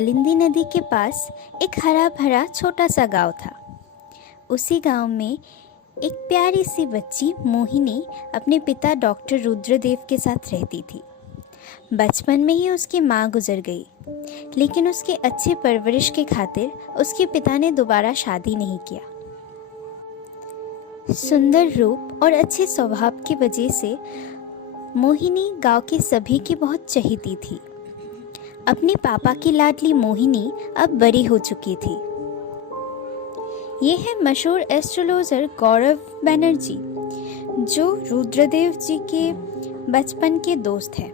कालिंदी नदी के पास एक हरा भरा छोटा सा गांव था। उसी गांव में एक प्यारी सी बच्ची मोहिनी अपने पिता डॉक्टर रुद्रदेव के साथ रहती थी। बचपन में ही उसकी माँ गुजर गई, लेकिन उसके अच्छे परवरिश के खातिर उसके पिता ने दोबारा शादी नहीं किया। सुंदर रूप और अच्छे स्वभाव की वजह से मोहिनी गांव के सभी की बहुत चहेती थी। अपने पापा की लाडली मोहिनी अब बड़ी हो चुकी थी। ये है मशहूर एस्ट्रोलॉजर गौरव बनर्जी, जो रुद्रदेव जी के बचपन के दोस्त हैं।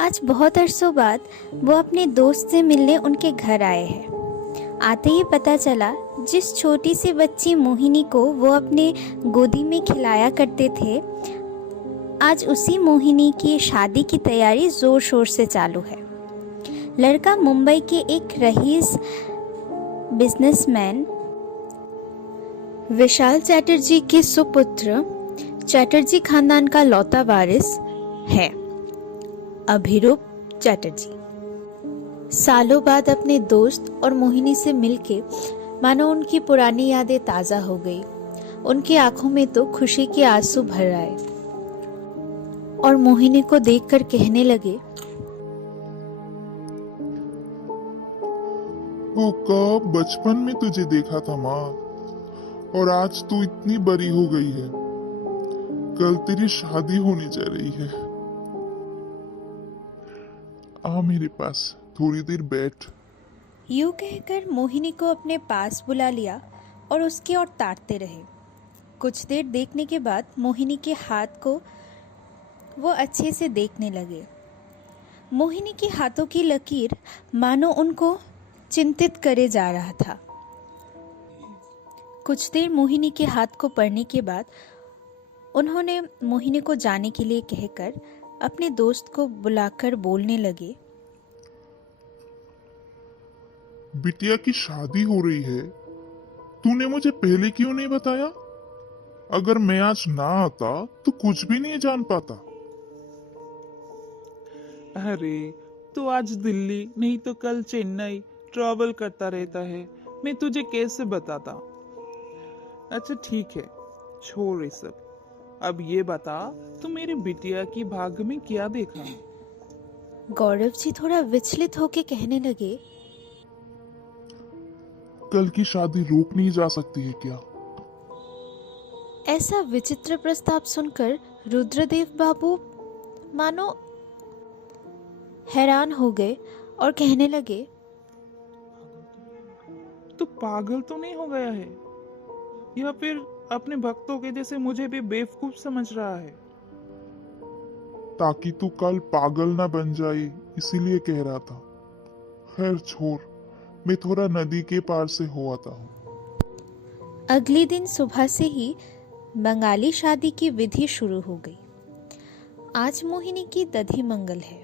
आज बहुत अरसों बाद वो अपने दोस्त से मिलने उनके घर आए हैं। आते ही पता चला जिस छोटी सी बच्ची मोहिनी को वो अपने गोदी में खिलाया करते थे, आज उसी मोहिनी की शादी की तैयारी जोर शोर से चालू है। लड़का मुंबई के एक रईस बिजनेसमैन विशाल चैटर्जी के सुपुत्र चैटर्जी खानदान का लौता वारिस है, अभिरूप चैटर्जी। सालों बाद अपने दोस्त और मोहिनी से मिलके मानो उनकी पुरानी यादें ताजा हो गई। उनकी आंखों में तो खुशी के आंसू भर आए और मोहिनी को देखकर कहने लगे, वो कब बचपन में तुझे देखा था माँ, और आज तू इतनी बड़ी हो गई है। कल तेरी शादी होने जा रही है। आ मेरे पास थोड़ी देर बैठ। यूं कहकर मोहिनी को अपने पास बुला लिया और उसकी ओर ताकते रहे। कुछ देर देखने के बाद मोहिनी के हाथ को वो अच्छे से देखने लगे। मोहिनी के हाथों की लकीर मानो उनको चिंतित करे जा रहा था। कुछ देर मोहिनी के हाथ को पढ़ने के बाद उन्होंने मोहिनी को जाने के लिए कहकर अपने दोस्त को बुलाकर बोलने लगे, बिटिया की शादी हो रही है, तूने मुझे पहले क्यों नहीं बताया? अगर मैं आज ना आता तो कुछ भी नहीं जान पाता। अरे तो आज दिल्ली नहीं तो कल चेन्नई ट्रैवल करता रहता है, मैं तुझे कैसे बताता। अच्छा ठीक है, छोड़ ये सब। अब ये बता, तू मेरी बिटिया की भाग्य में क्या देखा? गौरव जी थोड़ा विचलित होकर कहने लगे, कल की शादी रोक नहीं जा सकती है क्या? ऐसा विचित्र प्रस्ताव सुनकर रुद्रदेव बाबू मानो हैरान हो गए और कहने लगे, तू पागल तो नहीं हो गया है, या फिर अपने भक्तों के जैसे मुझे भी बेवकूफ समझ रहा है? ताकि तू कल पागल ना बन जाए, इसीलिए कह रहा था। खैर छोड़, मैं थोड़ा नदी के पार से हो आता हूँ। अगले दिन सुबह से ही बंगाली शादी की विधि शुरू हो गई। आज मोहिनी की दधी मंगल है।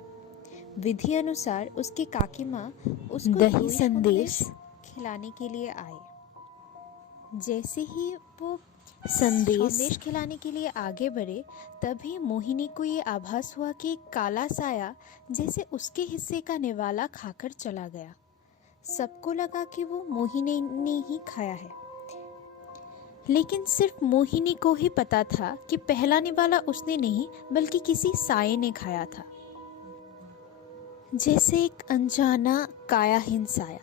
विधि अनुसार उसकी काकी माँ उसको दही संदेश खिलाने के लिए आए। जैसे ही वो संदेश खिलाने के लिए आगे बढ़े, तभी मोहिनी को ये आभास हुआ कि एक काला साया जैसे उसके हिस्से का निवाला खाकर चला गया। सबको लगा कि वो मोहिनी ने ही खाया है, लेकिन सिर्फ मोहिनी को ही पता था कि पहला निवाला उसने नहीं बल्कि किसी साये ने खाया था। जैसे एक अनजाना कायाहीन साया।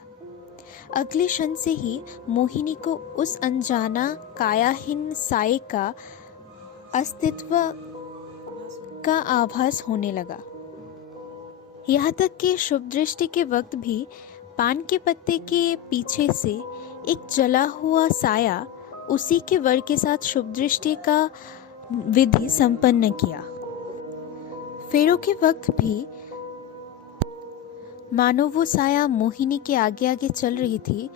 अगले क्षण से ही मोहिनी को उस अनजाना कायाहीन साये का अस्तित्व का आभास होने लगा। यहाँ तक कि शुभ दृष्टि के वक्त भी पान के पत्ते के पीछे से एक जला हुआ साया उसी के वर के साथ शुभ दृष्टि का विधि संपन्न किया। फेरों के वक्त भी मानो वो साया मोहिनी के आगे आगे चल रही थी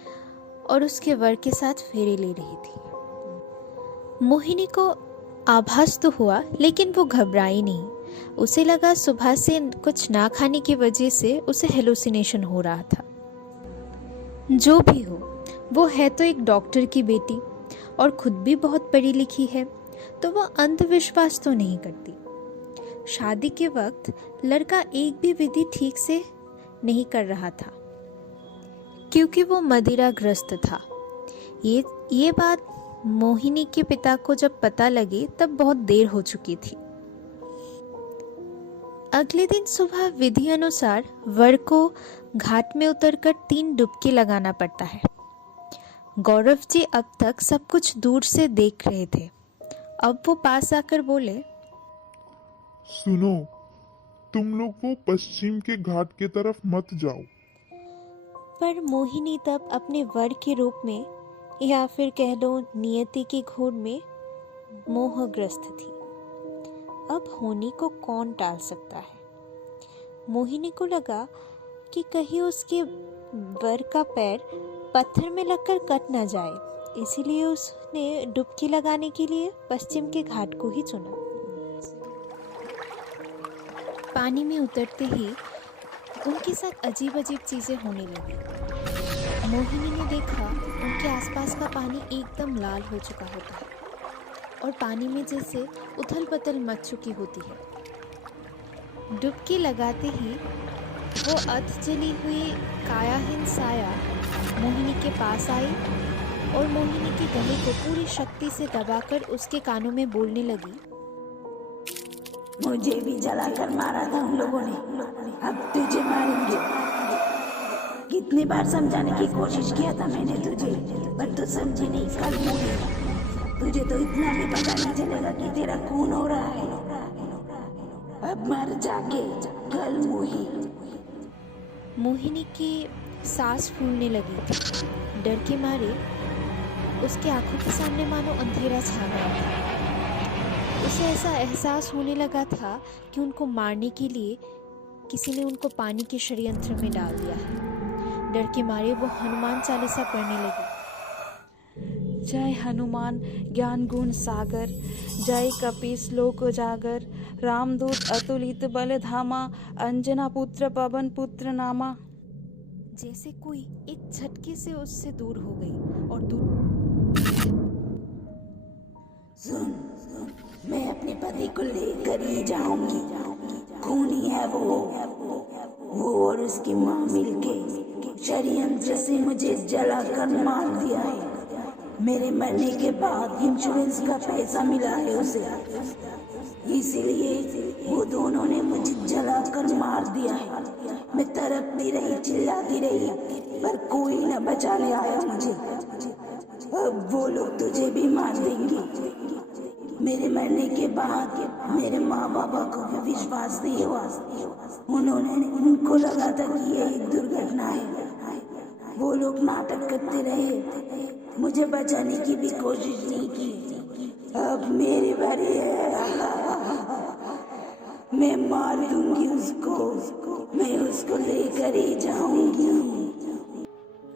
और उसके वर के साथ फेरे ले रही थी। मोहिनी को आभास तो हुआ, लेकिन वो घबराई नहीं। उसे लगा सुबह से कुछ ना खाने की वजह से उसे हेलुसिनेशन हो रहा था। जो भी हो, वो है तो एक डॉक्टर की बेटी और खुद भी बहुत पढ़ी लिखी है, तो वो अंधविश्वास तो नहीं करती। शादी के वक्त लड़का एक भी विधि ठीक से नहीं कर रहा था क्योंकि वो मदिराग्रस्त था। ये बात मोहिनी के पिता को जब पता लगी तब बहुत देर हो चुकी थी। अगले दिन सुबह विधि अनुसार वर को घाट में उतरकर 3 डुबकी लगाना पड़ता है। गौरव जी अब तक सब कुछ दूर से देख रहे थे। अब वो पास आकर बोले, सुनो, तुम लोग वो पश्चिम के घाट के तरफ मत जाओ। पर मोहिनी तब अपने वर के रूप में या फिर कह लो नियति की घूर में मोहग्रस्त थी। अब होनी को कौन टाल सकता है। मोहिनी को लगा कि कहीं उसके वर का पैर पत्थर में लगकर कट ना जाए, इसीलिए उसने डुबकी लगाने के लिए पश्चिम के घाट को ही चुना। पानी में उतरते ही उनके साथ अजीब अजीब चीजें होने लगी। मोहिनी ने देखा उनके आसपास का पानी एकदम लाल हो चुका होता है और पानी में जैसे उथल पुथल मच चुकी होती है। डुबकी लगाते ही वो अध जली हुई कायाहीन साया मोहिनी के पास आई और मोहिनी के गले को पूरी शक्ति से दबाकर उसके कानों में बोलने लगी, मुझे भी जलाकर मारा था उन लोगों ने, अब तुझे मारेंगे। कितनी बार समझाने की कोशिश किया था मैंने तुझे, पर तू समझी नहीं। कल मोही, तुझे तो इतना भी पता नहीं चलेगा कि तेरा खून हो रहा है। अब मर जाके कल मोही। मोहिनी की सांस फूलने लगी। डर के मारे उसके आंखों के सामने मानो अंधेरा छा गया था। उसे ऐसा एहसास होने लगा था कि उनको मारने के लिए किसी ने उनको पानी के षड्यंत्र में डाल दिया है। डर के मारे वो हनुमान चालीसा पढ़ने लगी। जय हनुमान ज्ञान गुण सागर, जय कपीस लोक उजागर, रामदूत अतुलित बल धामा, अंजना पुत्र पवन पुत्र नामा। जैसे कोई एक झटके से उससे दूर हो गई और सुन, मैं अपने पति को लेकर ही जाऊंगी। खूनी है वो और उसकी माँ मिलके षड्यंत्र से मुझे जलाकर मार दिया है। मेरे मरने के बाद इंश्योरेंस का पैसा मिला है उसे, इसलिए वो दोनों ने मुझे जलाकर मार दिया है। मैं तड़पती रही, चिल्लाती रही, पर कोई न बचाने आया मुझे। अब वो लोग तुझे भी मार देंगे। मेरे मरने के बाद मेरे माँ बाबा को भी विश्वास नहीं हुआ। उनको लगा था कि ये एक दुर्घटना है। वो लोग नाटक करते रहे, मुझे बचाने की भी कोशिश नहीं की। अब मेरी बारी है। मैं मार दूंगी उसको, मैं उसको लेकर ही जाऊंगी।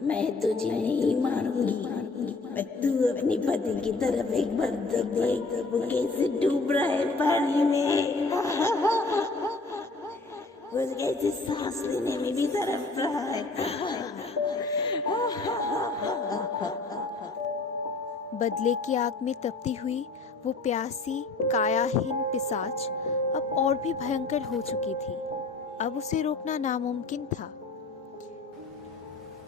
मैं तुझे नहीं मारूंगी, मैं तू अपनी पति की तरफ एक बार देख, वो कैसे डूब रहा है पानी में। वो कैसे सांस लेने में भी तड़प रहा है। बदले की आग में तपती हुई वो प्यासी कायाहीन पिशाच अब और भी भयंकर हो चुकी थी। अब उसे रोकना नामुमकिन था।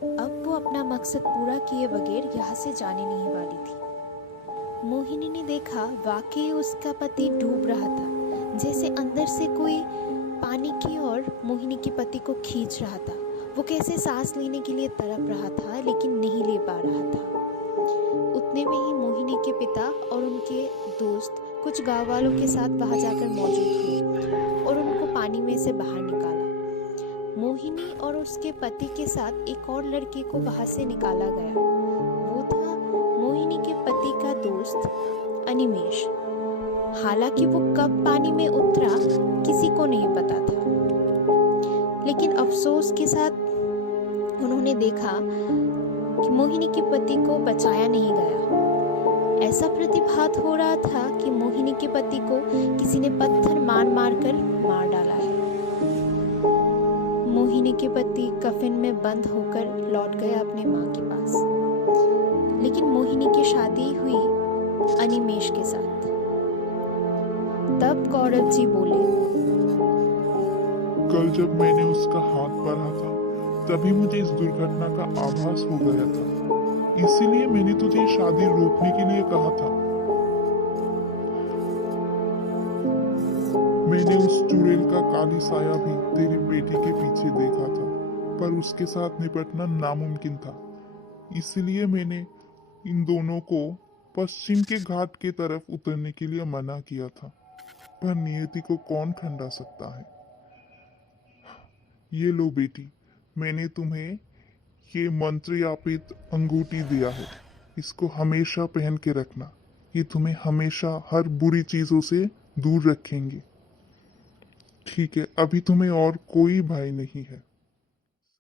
अब वो अपना मकसद पूरा किए बगैर यहाँ से जाने नहीं वाली थी। मोहिनी ने देखा वाकई उसका पति डूब रहा था, जैसे अंदर से कोई पानी की ओर मोहिनी के पति को खींच रहा था। वो कैसे सांस लेने के लिए तड़प रहा था लेकिन नहीं ले पा रहा था। उतने में ही मोहिनी के पिता और उनके दोस्त कुछ गांव वालों के साथ वहां जाकर मौजूद हुए और उनको पानी में से बाहर निकाला। मोहिनी और उसके पति के साथ एक और लड़के को वहां से निकाला गया। वो था मोहिनी के पति का दोस्त अनिमेश। हालांकि वो कब पानी में उतरा किसी को नहीं पता था, लेकिन अफसोस के साथ उन्होंने देखा कि मोहिनी के पति को बचाया नहीं गया। ऐसा प्रतिभात हो रहा था कि मोहिनी के पति को किसी ने पत्थर मार मार कर मार डाला है। मोहिनी के पति कफन में बंद होकर लौट गया अपने माँ के पास, लेकिन मोहिनी की शादी हुई अनिमेश के साथ। तब गौरव जी बोले, कल जब मैंने उसका हाथ पकड़ा था तभी मुझे इस दुर्घटना का आभास हो गया था, इसीलिए मैंने तुझे शादी रोकने के लिए कहा था। मैंने उस चुड़ैल का काली साया भी तेरी बेटी के पीछे देखा था, पर उसके साथ निपटना नामुमकिन था। इसलिए मैंने इन दोनों को पश्चिम के घाट के तरफ उतरने के लिए मना किया था, पर नियति को कौन ठंडा सकता है। ये लो बेटी, मैंने तुम्हें ये मंत्रयापित अंगूठी दिया है, इसको हमेशा पहन के रखना। ये तुम्हें हमेशा हर बुरी चीजों से दूर रखेंगे। ठीक है, अभी तुम्हें और कोई भय नहीं है।